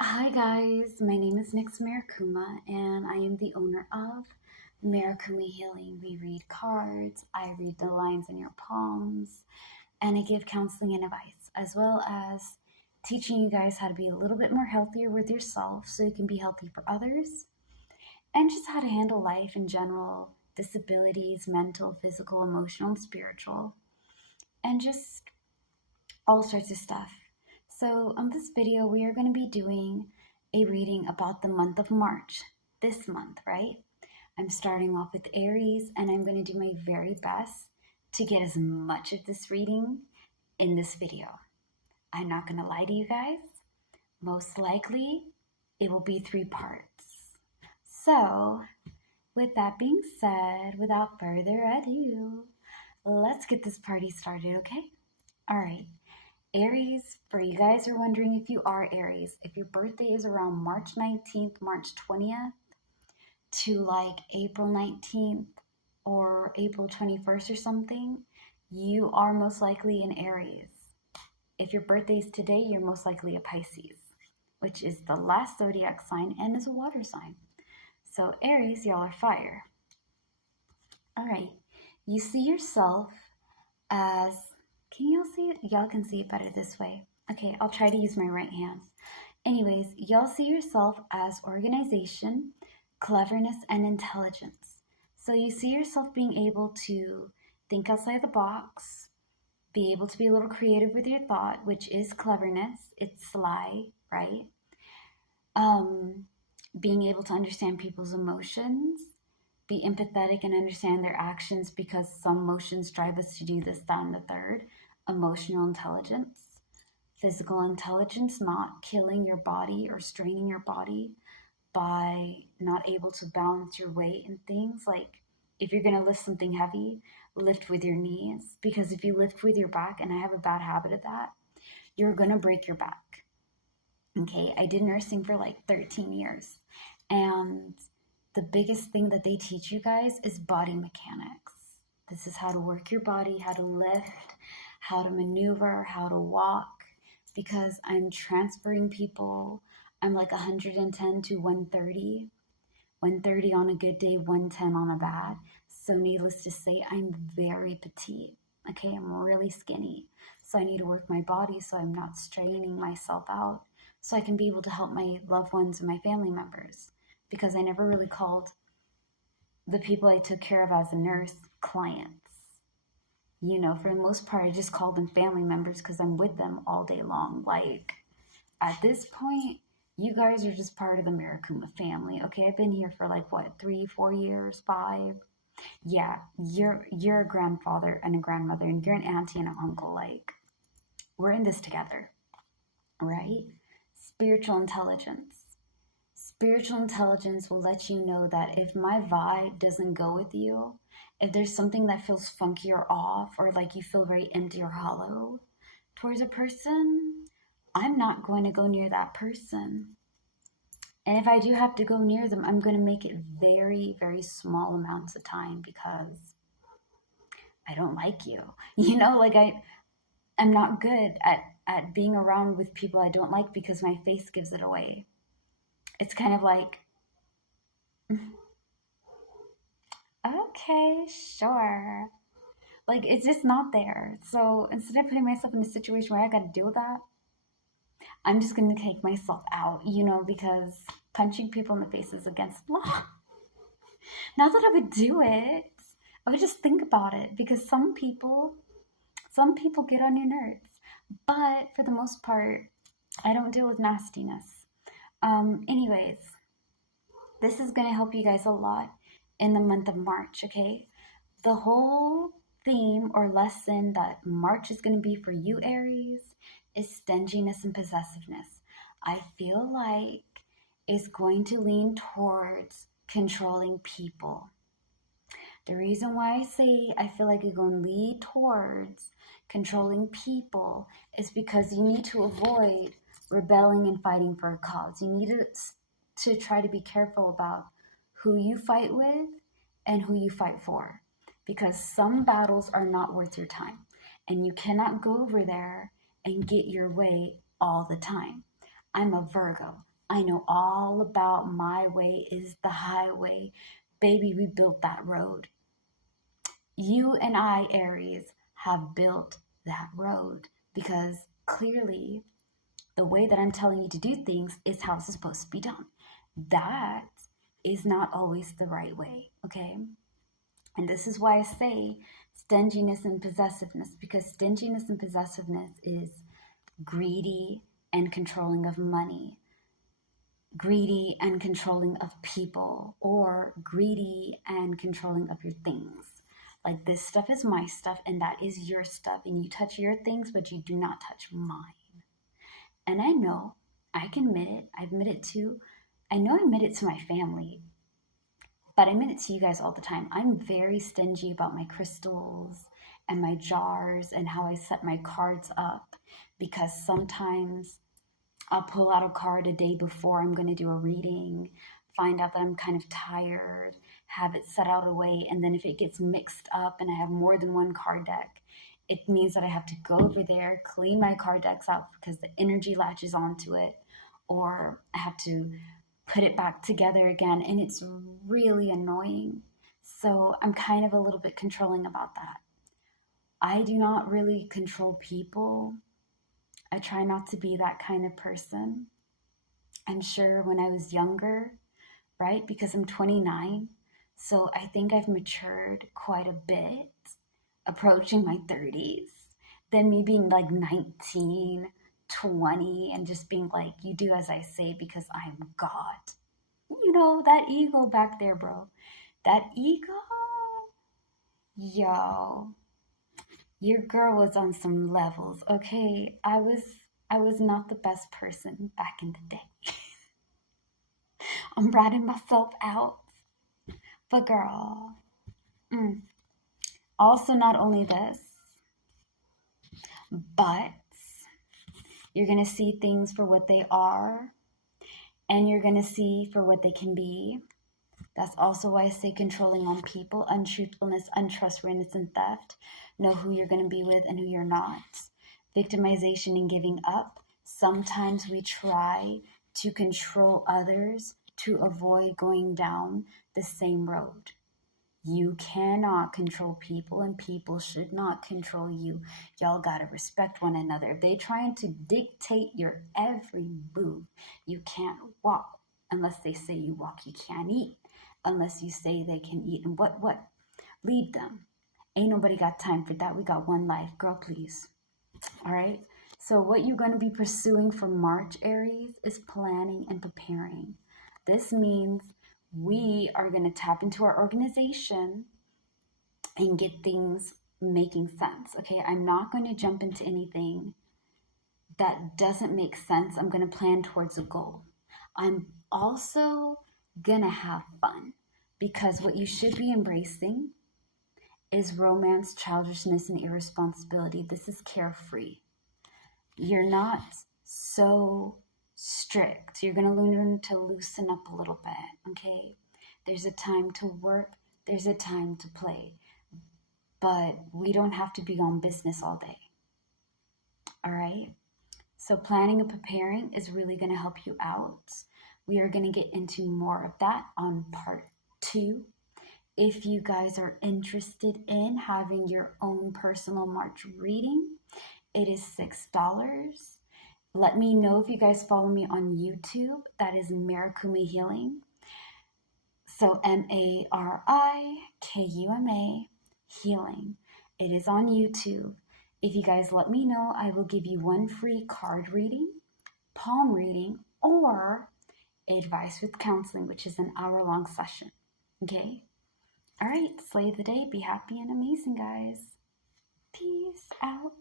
Hi guys, my name is Nix Marikuma and I am the owner of Marikuma Healing. We read cards, I read the lines in your palms, and I give counseling and advice, as well as teaching you guys how to be a little bit more healthier with yourself so you can be healthy for others, and just how to handle life in general, disabilities, mental, physical, emotional, and spiritual, and just all sorts of stuff. So, on this video, we are going to be doing a reading about the month of March, this month, right? I'm starting off with Aries, and I'm going to do my very best to get as much of this reading in this video. I'm not going to lie to you guys. Most likely, it will be 3 parts. So, with that being said, without further ado, let's get this party started, okay? All right. Aries, for you guys are wondering if you are Aries, if your birthday is around March 19th, March 20th to like April 19th or April 21st or something, you are most likely an Aries. If your birthday is today, you're most likely a Pisces, which is the last zodiac sign and is a water sign. So Aries, y'all are fire. All right, you see yourself as, can y'all see it? Y'all can see it better this way. Okay, I'll try to use my right hand. Anyways, y'all see yourself as organization, cleverness, and intelligence. So you see yourself being able to think outside the box, be able to be a little creative with your thought, which is cleverness. It's sly, right? Being able to understand people's emotions, be empathetic and understand their actions because some emotions drive us to do this, that, and the third. Emotional intelligence, physical intelligence, not killing your body or straining your body by not able to balance your weight and things. Like if you're going to lift something heavy, lift with your knees, because if you lift with your back, and I have a bad habit of that, you're going to break your back. Okay, I did nursing for like 13 years, and the biggest thing that they teach you guys is body mechanics. This is how to work your body, how to lift, how to maneuver, how to walk, because I'm transferring people. I'm like 110 to 130, 130 on a good day, 110 on a bad. So needless to say, I'm very petite. Okay, I'm really skinny. So I need to work my body so I'm not straining myself out, so I can be able to help my loved ones and my family members, because I never really called the people I took care of as a nurse clients. You know, for the most part, I just called them family members because I'm with them all day long. Like, at this point, you guys are just part of the Marikuma family. Okay, I've been here for like what, 3, 4 years, 5. Yeah, you're a grandfather and a grandmother, and you're an auntie and an uncle. Like, we're in this together, right? Spiritual intelligence. Spiritual intelligence will let you know that if my vibe doesn't go with you, if there's something that feels funky or off, or like you feel very empty or hollow towards a person, I'm not going to go near that person. And if I do have to go near them, I'm going to make it very, very small amounts of time because I don't like you. You know, like I'm not good at being around with people I don't like because my face gives it away. It's kind of like, okay, sure. Like, it's just not there. So instead of putting myself in a situation where I got to deal with that, I'm just going to take myself out, you know, because punching people in the face is against the law. Not that I would do it, I would just think about it, because some people get on your nerves. But for the most part, I don't deal with nastiness. Anyways, this is going to help you guys a lot in the month of March, okay? The whole theme or lesson that March is going to be for you, Aries, is stinginess and possessiveness. I feel like it's going to lean towards controlling people. The reason why I say I feel like it's going to lead towards controlling people is because you need to avoid rebelling and fighting for a cause. You need to try to be careful about who you fight with and who you fight for, because some battles are not worth your time, and you cannot go over there and get your way all the time. I'm a Virgo. I know all about my way is the highway. Baby, we built that road. You and I, Aries, have built that road because clearly the way that I'm telling you to do things is how it's supposed to be done. That is not always the right way, okay? And this is why I say stinginess and possessiveness, because stinginess and possessiveness is greedy and controlling of money, greedy and controlling of people, or greedy and controlling of your things. Like, this stuff is my stuff and that is your stuff, and you touch your things, but you do not touch mine. And I know, I can admit it, I admit it too. I know I admit it to my family, but I admit it to you guys all the time. I'm very stingy about my crystals and my jars and how I set my cards up, because sometimes I'll pull out a card a day before I'm going to do a reading, find out that I'm kind of tired, have it set out away, and then if it gets mixed up and I have more than one card deck, it means that I have to go over there, clean my card decks out because the energy latches onto it, or I have to put it back together again, and it's really annoying. So I'm kind of a little bit controlling about that. I do not really control people. I try not to be that kind of person. I'm sure when I was younger, right? Because I'm 29. So I think I've matured quite a bit, approaching my 30s, than me being like 19, 20, and just being like, you do as I say because I am God. You know, that ego back there, bro. That ego, yo, your girl was on some levels, okay? I was not the best person back in the day. I'm ratting myself out. But girl, also not only this, but you're going to see things for what they are, and you're going to see for what they can be. That's also why I say controlling on people, untruthfulness, untrustworthiness, and theft. Know who you're going to be with and who you're not. Victimization and giving up. Sometimes we try to control others to avoid going down the same road. You cannot control people, and people should not control you. Y'all gotta respect one another. If they're trying to dictate your every move, you can't walk unless they say you walk. You can't eat unless you say they can eat. And what? Leave them. Ain't nobody got time for that. We got one life. Girl, please. All right? So what you're going to be pursuing for March, Aries, is planning and preparing. This means we are going to tap into our organization and get things making sense. Okay, I'm not going to jump into anything that doesn't make sense. I'm going to plan towards a goal. I'm also going to have fun, because what you should be embracing is romance, childishness, and irresponsibility. This is carefree. You're not so strict. You're going to learn to loosen up a little bit, okay? There's a time to work, there's a time to play, but we don't have to be on business all day, all right? So planning and preparing is really going to help you out. We are going to get into more of that on part 2. If you guys are interested in having your own personal March reading, it is $6. Let me know if you guys follow me on YouTube. That is Marikuma Healing. So Marikuma Healing. It is on YouTube. If you guys let me know, I will give you one free card reading, palm reading, or advice with counseling, which is an hour-long session. Okay? All right, slay the day. Be happy and amazing, guys. Peace out.